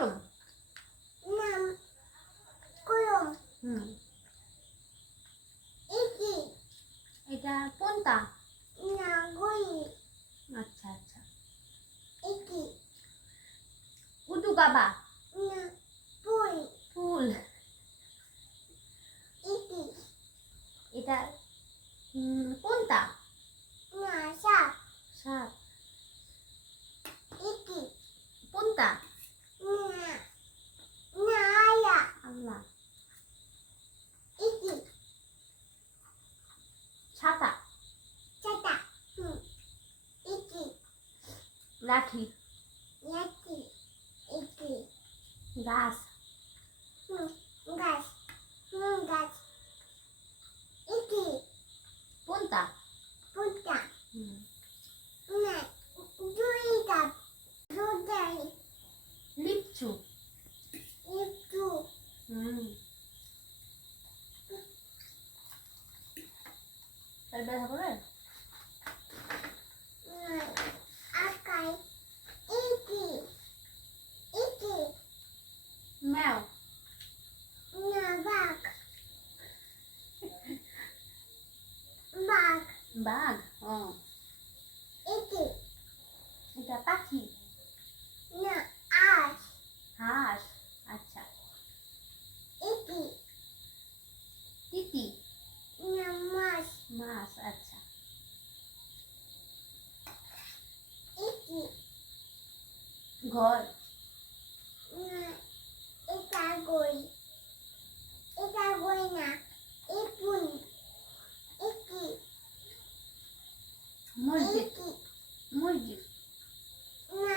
কলম? না কলম। হুম। ইকি এটা কোনটা? না গই। আচ্ছা আচ্ছা। ইকি উডু বাবা। না ফুল। ফুল। ইকি এটা কোনটা? না সাপ। সাপ। ইকি কোনটা? না না আয়া। আল্লাহ। ইকি ছাতা। চাটা। ইকি লাঠি। লাঠি। ইকি গাছ। গাছ। গাছ। ইকি কোনটা? পুটা। হুম। না দুই কাপ দুটাই লিচু। একটু হুম। তার ব্যথা করে? আকাই ইকি ইকি ম্যাও। না বাঘ। বাঘ। বাঘ। ও। ইকি এটা পাখি। না আজ। হাঁস। আচ্ছা। ইকি তিতি। না মাছ। মাছ। আচ্ছা। ইকি ঘর। না এটা গই। এটা গই না ইপুন। ইকি মসজিদ। ইকি মসজিদ। না